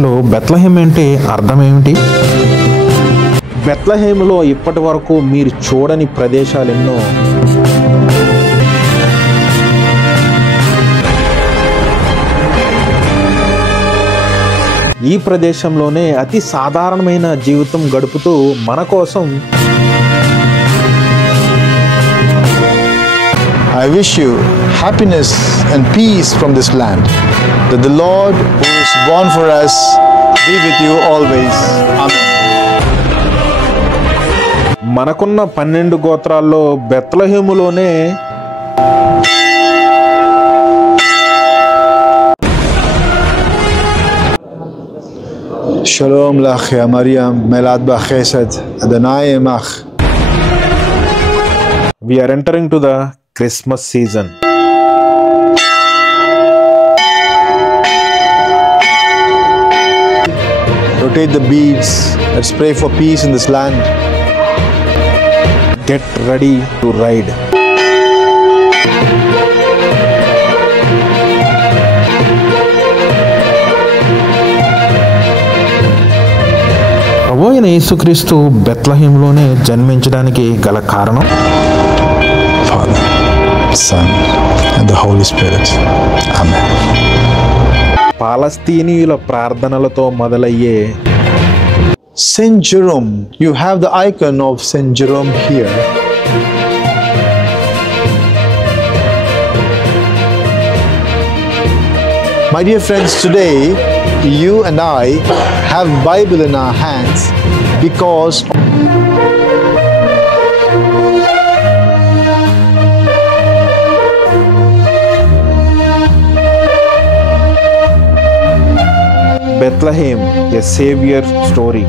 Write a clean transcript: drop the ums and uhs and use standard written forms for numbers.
అసలు బెత్లెహేమ్ అంటే అర్థం ఏమిటి? బెత్లెహేములో ఇప్పటి వరకు మీరు చూడని ప్రదేశాలు ఎన్నో. ఈ ప్రదేశంలోనే అతి సాధారణమైన జీవితం గడుపుతూ మన కోసం I wish you happiness and peace from this land. That the Lord who is born for us be with you always. Amen. మనకున్న 12 గోత్రాల్లో బెత్లెహేములోనే Shalom lach ya Maryam, melad ba chesed, Adonai emach. we are entering to the Christmas season. Rotate the beads. Let's pray for peace in this land. Get ready to ride. ప్రభు అయిన యేసుక్రీస్తు బెత్లెహేములోనే జన్మించడానికి గల కారణం Father, Son, and the Holy Spirit. Amen. పాలస్తీనీయుల ప్రార్థనలతో మొదలయ్యే Saint Jerome, you have the icon of Saint Jerome here. My dear friends, today you and I have Bible in our hands because Bethlehem, a savior story.